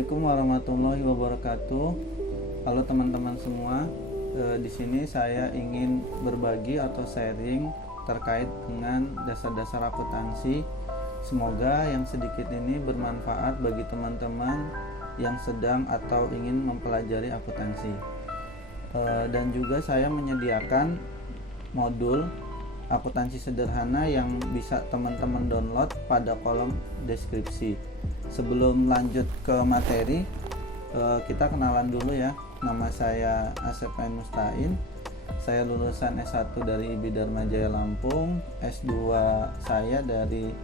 Assalamualaikum warahmatullahi wabarakatuh. Halo teman-teman semua. Di sini saya ingin berbagi atau sharing terkait dengan dasar-dasar akuntansi. Semoga yang sedikit ini bermanfaat bagi teman-teman yang sedang atau ingin mempelajari akuntansi. Dan juga saya menyediakan modul akuntansi sederhana yang bisa teman-teman download pada kolom deskripsi. Sebelum lanjut ke materi, kita kenalan dulu ya. Nama saya Asep Ain Mustain. Saya lulusan S1 dari IB Dharma Jaya Lampung, S2 saya dari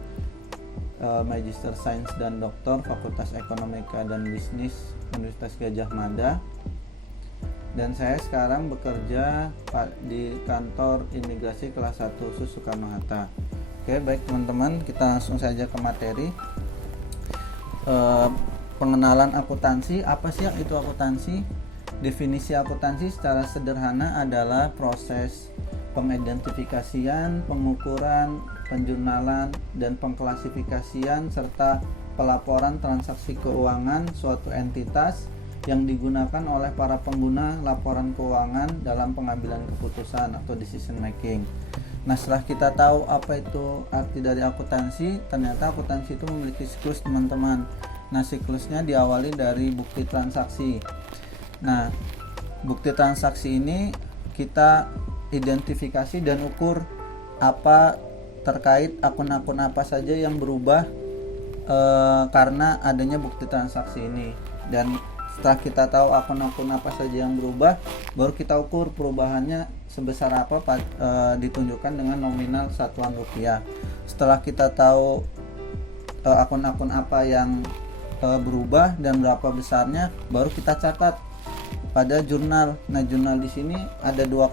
Magister Sains dan Doktor Fakultas Ekonomika dan Bisnis Universitas Gadjah Mada. Dan saya sekarang bekerja di kantor imigrasi kelas 1 khusus Soekarno-Hatta. Oke, baik teman-teman, kita langsung saja ke materi. Pengenalan akuntansi. Apa sih itu akuntansi? Definisi akuntansi secara sederhana adalah proses pengidentifikasian, pengukuran, penjurnalan, dan pengklasifikasian serta pelaporan transaksi keuangan suatu entitas yang digunakan oleh para pengguna laporan keuangan dalam pengambilan keputusan atau decision making. Nah, setelah kita tahu apa itu arti dari akuntansi, ternyata akuntansi itu memiliki siklus, teman-teman. Nah, siklusnya diawali dari bukti transaksi. Nah, bukti transaksi ini kita identifikasi dan ukur apa terkait akun-akun apa saja yang berubah karena adanya bukti transaksi ini. Dan setelah kita tahu akun-akun apa saja yang berubah, baru kita ukur perubahannya sebesar apa ditunjukkan dengan nominal satuan rupiah. Setelah kita tahu akun-akun apa yang berubah dan berapa besarnya, baru kita catat pada jurnal. Nah, jurnal di sini ada dua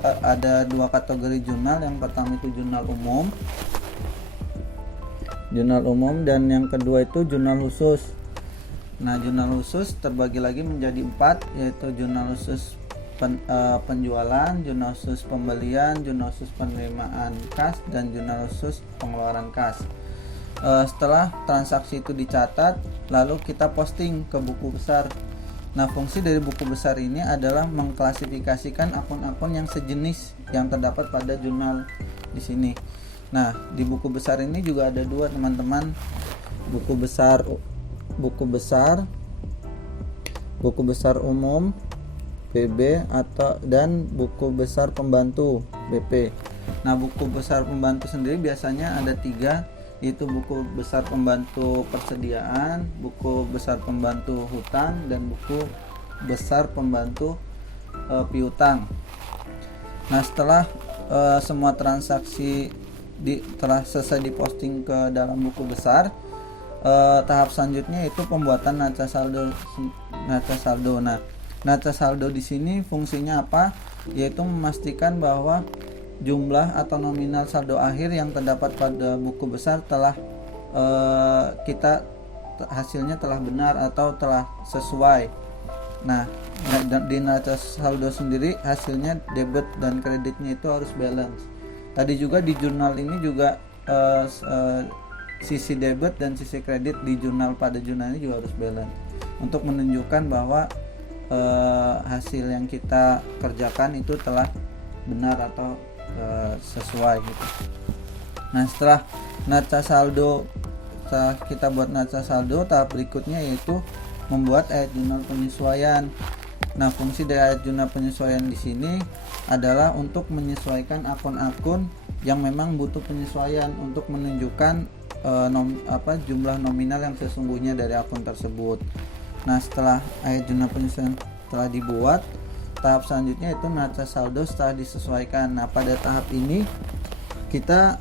kategori jurnal. Yang pertama itu jurnal umum dan yang kedua itu jurnal khusus. Nah, jurnal khusus terbagi lagi menjadi 4, yaitu jurnal khusus penjualan, jurnal khusus pembelian, jurnal khusus penerimaan kas, dan jurnal khusus pengeluaran kas. Setelah transaksi itu dicatat, lalu kita posting ke buku besar. Nah, fungsi dari buku besar ini adalah mengklasifikasikan akun-akun yang sejenis yang terdapat pada jurnal di sini. Nah, di buku besar ini juga ada dua, teman-teman. Buku besar umum BB dan buku besar pembantu BP. Nah, buku besar pembantu sendiri biasanya ada 3, yaitu buku besar pembantu persediaan, buku besar pembantu hutang, dan buku besar pembantu piutang. Nah, setelah semua transaksi telah selesai diposting ke dalam buku besar, tahap selanjutnya itu pembuatan neraca saldo. Nah, neraca saldo di sini fungsinya apa? Yaitu memastikan bahwa jumlah atau nominal saldo akhir yang terdapat pada buku besar telah hasilnya telah benar atau telah sesuai. Nah, di neraca saldo sendiri hasilnya debit dan kreditnya itu harus balance. Tadi juga di jurnal ini juga sisi debit dan sisi kredit di pada jurnal ini juga harus balance untuk menunjukkan bahwa hasil yang kita kerjakan itu telah benar atau sesuai gitu. Nah, setelah kita buat neraca saldo, tahap berikutnya yaitu membuat ayat jurnal penyesuaian. Nah, fungsi dari ayat jurnal penyesuaian di sini adalah untuk menyesuaikan akun-akun yang memang butuh penyesuaian untuk menunjukkan jumlah nominal yang sesungguhnya dari akun tersebut. Nah, setelah ayat jurnal penyesuaian telah dibuat, tahap selanjutnya itu neraca saldo setelah disesuaikan. Nah, pada tahap ini kita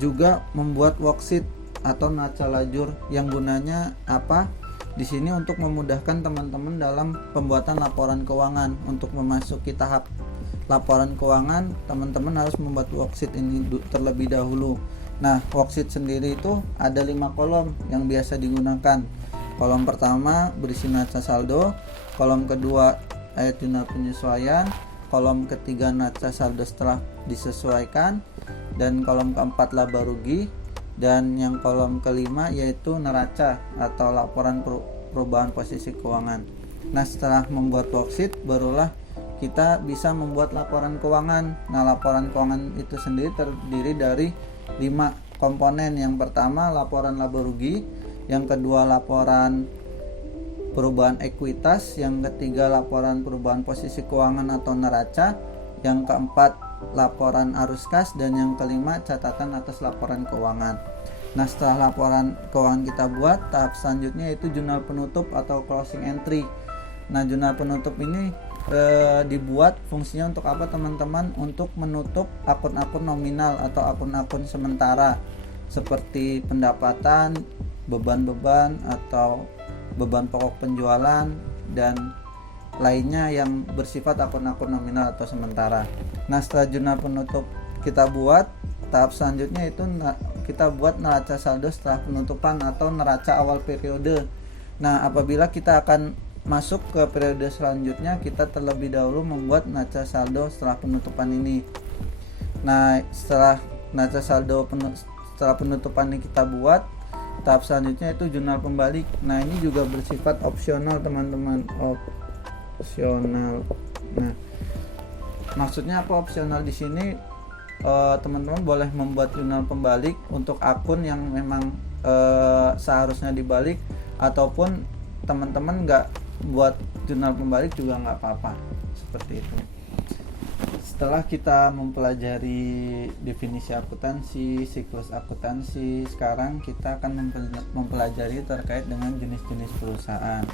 juga membuat worksheet atau neraca lajur yang gunanya apa? Di sini untuk memudahkan teman-teman dalam pembuatan laporan keuangan. Untuk memasuki tahap laporan keuangan, teman-teman harus membuat worksheet ini terlebih dahulu. Nah, worksheet sendiri itu ada 5 kolom yang biasa digunakan. Kolom pertama berisi neraca saldo, kolom kedua ayat jurnal penyesuaian, kolom ketiga neraca saldo setelah disesuaikan, dan kolom keempat laba rugi, dan yang kolom kelima yaitu neraca atau laporan perubahan posisi keuangan. Nah, setelah membuat worksheet barulah kita bisa membuat laporan keuangan. Nah, laporan keuangan itu sendiri terdiri dari 5 komponen. Yang pertama laporan laba rugi, yang kedua laporan perubahan ekuitas, yang ketiga laporan perubahan posisi keuangan atau neraca, yang keempat laporan arus kas, dan yang kelima catatan atas laporan keuangan. Nah, setelah laporan keuangan kita buat, tahap selanjutnya yaitu jurnal penutup atau closing entry. Nah, jurnal penutup ini dibuat fungsinya untuk apa teman-teman? Untuk menutup akun-akun nominal atau akun-akun sementara seperti pendapatan, beban-beban atau beban pokok penjualan dan lainnya yang bersifat akun-akun nominal atau sementara. Nah, setelah jurnal penutup kita buat, tahap selanjutnya itu kita buat neraca saldo setelah penutupan atau neraca awal periode. Nah, apabila kita akan masuk ke periode selanjutnya, kita terlebih dahulu membuat neraca saldo setelah penutupan ini. Nah, setelah neraca saldo setelah penutupan ini kita buat, tahap selanjutnya itu jurnal pembalik. Nah, ini juga bersifat opsional teman-teman, opsional. Nah, maksudnya apa opsional di sini? Teman-teman boleh membuat jurnal pembalik untuk akun yang memang seharusnya dibalik, ataupun teman-teman nggak buat jurnal pembalik juga nggak apa-apa, seperti itu. Setelah kita mempelajari definisi akuntansi, siklus akuntansi, sekarang kita akan mempelajari terkait dengan jenis-jenis perusahaan,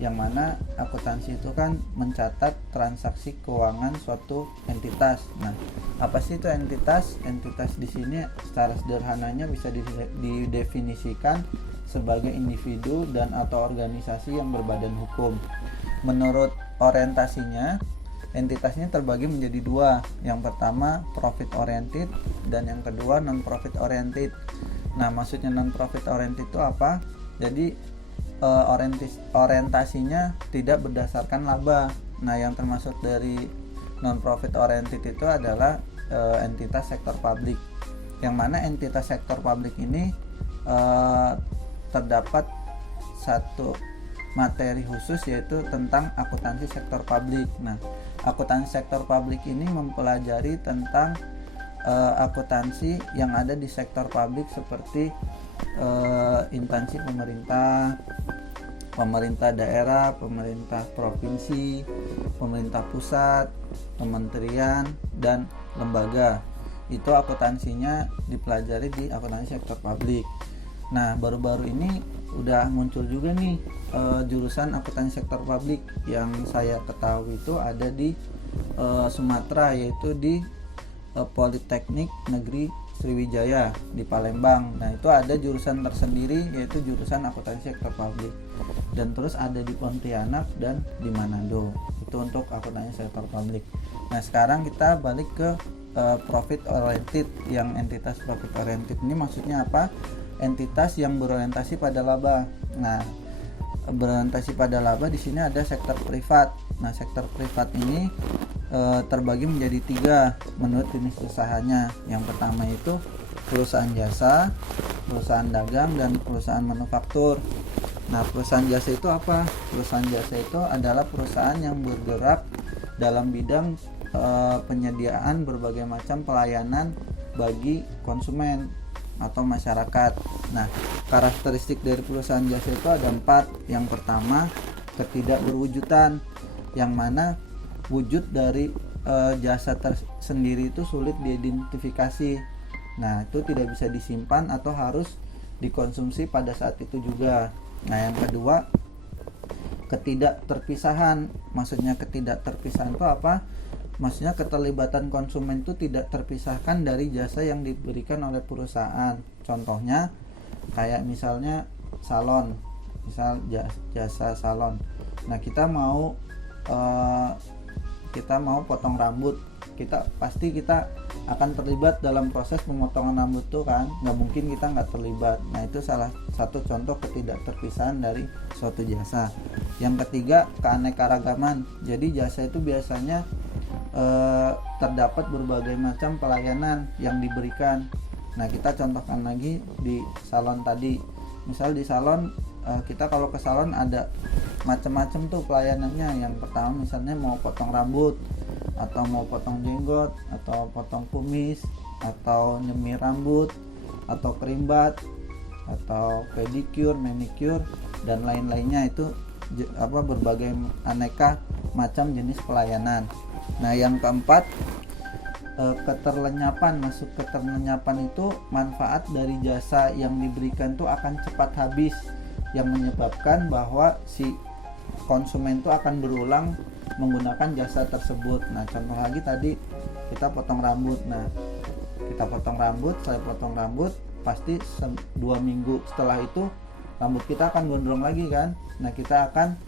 yang mana akuntansi itu kan mencatat transaksi keuangan suatu entitas. Nah, apa sih itu entitas? Entitas di sini secara sederhananya bisa didefinisikan sebagai individu dan atau organisasi yang berbadan hukum. Menurut orientasinya, entitasnya terbagi menjadi 2. Yang pertama profit oriented dan yang kedua non profit oriented. Nah, maksudnya non profit oriented itu apa? Jadi orientasinya tidak berdasarkan laba. Nah, yang termasuk dari non profit oriented itu adalah entitas sektor publik, yang mana entitas sektor publik ini terdapat satu materi khusus yaitu tentang akuntansi sektor publik. Nah, akuntansi sektor publik ini mempelajari tentang akuntansi yang ada di sektor publik seperti instansi pemerintah daerah, pemerintah provinsi, pemerintah pusat, kementerian, dan lembaga. Itu akuntansinya dipelajari di akuntansi sektor publik. Nah, baru-baru ini udah muncul juga nih jurusan akuntansi sektor publik. Yang saya ketahui itu ada di Sumatera, yaitu di Politeknik Negeri Sriwijaya di Palembang. Nah, itu ada jurusan tersendiri yaitu jurusan akuntansi sektor publik. Dan terus ada di Pontianak dan di Manado. Itu untuk akuntansi sektor publik. Nah, sekarang kita balik ke profit oriented. Yang entitas profit oriented ini maksudnya apa? Entitas yang berorientasi pada laba. Nah, berorientasi pada laba di sini ada sektor privat. Nah, sektor privat ini terbagi menjadi 3 menurut jenis usahanya. Yang pertama itu perusahaan jasa, perusahaan dagang, dan perusahaan manufaktur. Nah, perusahaan jasa itu apa? Perusahaan jasa itu adalah perusahaan yang bergerak dalam bidang penyediaan berbagai macam pelayanan bagi konsumen atau masyarakat. Nah, karakteristik dari perusahaan jasa itu ada 4. Yang pertama, ketidakberwujudan, yang mana wujud dari jasa tersendiri itu sulit diidentifikasi. Nah, itu tidak bisa disimpan atau harus dikonsumsi pada saat itu juga. Nah, yang kedua, ketidakterpisahan. Maksudnya ketidakterpisahan itu apa? Maksudnya keterlibatan konsumen itu tidak terpisahkan dari jasa yang diberikan oleh perusahaan. Contohnya kayak misalnya salon, misal jasa salon. Nah, kita mau potong rambut, kita akan terlibat dalam proses pemotongan rambut tuh kan, nggak mungkin kita nggak terlibat. Nah, itu salah satu contoh ketidakterpisahan dari suatu jasa. Yang ketiga, keanekaragaman. Jadi jasa itu biasanya terdapat berbagai macam pelayanan yang diberikan. Nah, kita contohkan lagi di salon tadi. Misal di salon kita kalau ke salon ada macam-macam tuh pelayanannya. Yang pertama misalnya mau potong rambut, atau mau potong jenggot, atau potong kumis, atau nyemir rambut, atau kerimbat, atau pedicure, manicure, dan lain-lainnya. Itu berbagai aneka macam jenis pelayanan. Nah, yang keempat, keterlenyapan. Masuk keterlenyapan itu manfaat dari jasa yang diberikan tuh akan cepat habis, yang menyebabkan bahwa si konsumen itu akan berulang menggunakan jasa tersebut. Nah, contoh lagi tadi kita potong rambut. Nah, kita potong rambut, saya potong rambut, pasti 2 minggu setelah itu rambut kita akan gondrong lagi kan. Nah, kita akan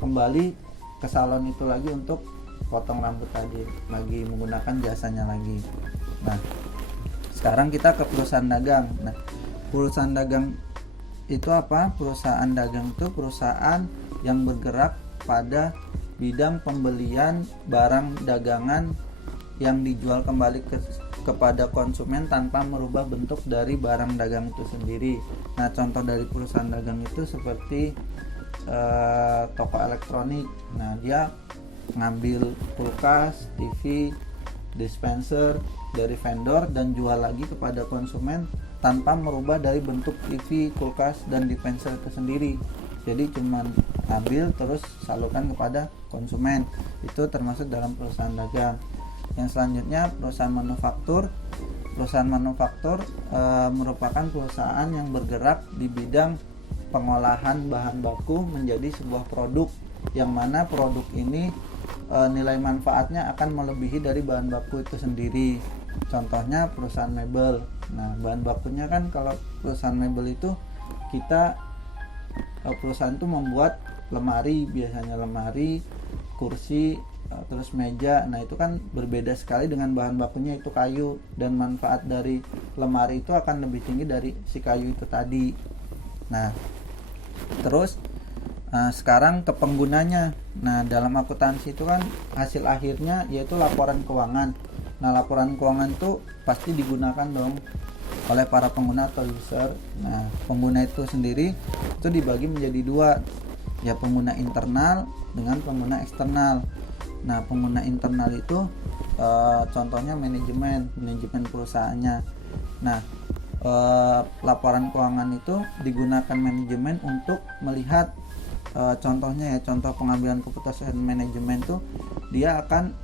kembali ke salon itu lagi untuk potong rambut tadi, lagi menggunakan jasanya lagi. Nah, sekarang kita ke perusahaan dagang. Nah, perusahaan dagang itu apa? Perusahaan dagang itu perusahaan yang bergerak pada bidang pembelian barang dagangan yang dijual kembali kepada konsumen tanpa merubah bentuk dari barang dagang itu sendiri. Nah, contoh dari perusahaan dagang itu seperti toko elektronik. Nah, dia ngambil kulkas, TV, dispenser dari vendor dan jual lagi kepada konsumen tanpa merubah dari bentuk TV, kulkas, dan dispenser itu sendiri. Jadi cuman ambil terus salurkan kepada konsumen. Itu termasuk dalam perusahaan dagang. Yang selanjutnya perusahaan manufaktur. Perusahaan manufaktur merupakan perusahaan yang bergerak di bidang pengolahan bahan baku menjadi sebuah produk, yang mana produk ini nilai manfaatnya akan melebihi dari bahan baku itu sendiri. Contohnya perusahaan mebel. Nah, bahan bakunya kan kalau perusahaan mebel itu perusahaan itu membuat lemari, biasanya lemari, kursi, terus meja. Nah, itu kan berbeda sekali dengan bahan bakunya itu kayu, dan manfaat dari lemari itu akan lebih tinggi dari si kayu itu tadi. Nah, terus sekarang ke penggunanya. Nah, dalam akuntansi itu kan hasil akhirnya yaitu laporan keuangan. Nah, laporan keuangan itu pasti digunakan dong oleh para pengguna atau user. Nah, pengguna itu sendiri itu dibagi menjadi 2, ya pengguna internal dengan pengguna eksternal. Nah, pengguna internal itu contohnya manajemen perusahaannya. Nah, laporan keuangan itu digunakan manajemen untuk melihat contohnya contoh pengambilan keputusan manajemen tuh dia akan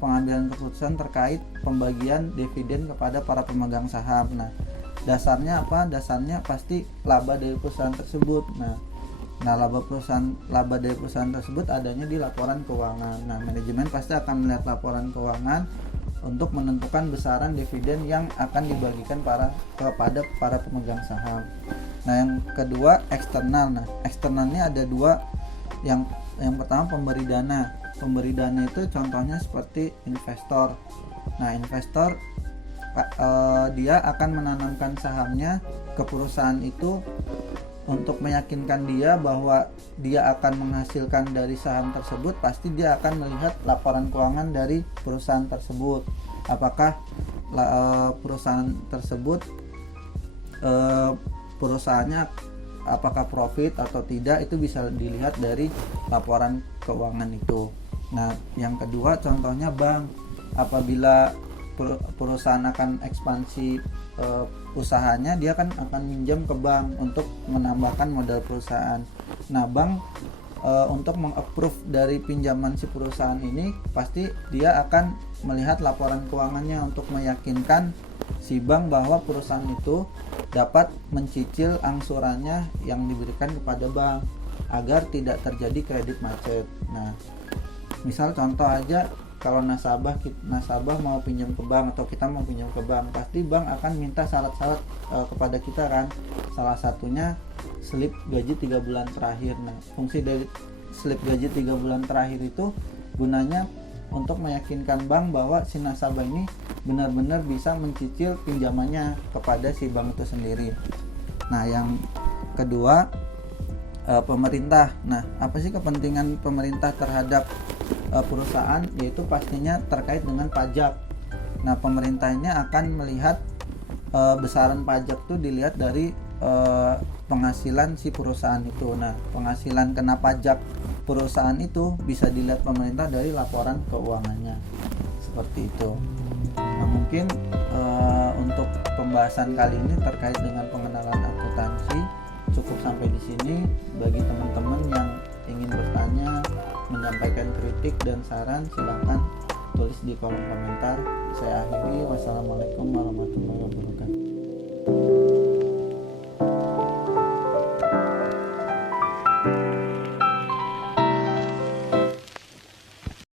pengambilan keputusan terkait pembagian dividen kepada para pemegang saham. Nah, dasarnya apa? Dasarnya pasti laba dari perusahaan tersebut. Nah, laba dari perusahaan tersebut adanya di laporan keuangan. Nah, manajemen pasti akan melihat laporan keuangan untuk menentukan besaran dividen yang akan dibagikan kepada para pemegang saham. Nah, yang kedua eksternal. Nah, eksternalnya ada 2. Yang pertama pemberi dana. Pemberi dana itu contohnya seperti investor. Nah, investor dia akan menanamkan sahamnya ke perusahaan itu untuk meyakinkan dia bahwa dia akan menghasilkan dari saham tersebut. Pasti dia akan melihat laporan keuangan dari perusahaan tersebut. Apakah perusahaan tersebut perusahaannya apakah profit atau tidak, itu bisa dilihat dari laporan keuangan itu. Nah, yang kedua contohnya bank. Apabila perusahaan akan ekspansi usahanya, dia kan akan minjam ke bank untuk menambahkan modal perusahaan. Nah, bank untuk meng-approve dari pinjaman si perusahaan ini, pasti dia akan melihat laporan keuangannya untuk meyakinkan si bank bahwa perusahaan itu dapat mencicil angsurannya yang diberikan kepada bank agar tidak terjadi kredit macet. Nah, misal contoh aja, kalau nasabah mau pinjam ke bank atau kita mau pinjam ke bank, pasti bank akan minta syarat-syarat kepada kita kan. Salah satunya slip gaji 3 bulan terakhir. Nah, fungsi dari slip gaji 3 bulan terakhir itu gunanya untuk meyakinkan bank bahwa si nasabah ini benar-benar bisa mencicil pinjamannya kepada si bank itu sendiri. Nah, yang kedua pemerintah. Nah, apa sih kepentingan pemerintah terhadap perusahaan? Yaitu pastinya terkait dengan pajak. Nah, pemerintah ini akan melihat besaran pajak itu dilihat dari penghasilan si perusahaan itu. Nah, penghasilan kena pajak perusahaan itu bisa dilihat pemerintah dari laporan keuangannya, seperti itu. Nah, mungkin untuk pembahasan kali ini terkait dengan pengenalan akuntansi cukup sampai di sini. Bagi teman-teman yang ingin bertanya, menyampaikan kritik dan saran, silahkan tulis di kolom komentar. Saya akhiri. Wassalamualaikum warahmatullahi wabarakatuh.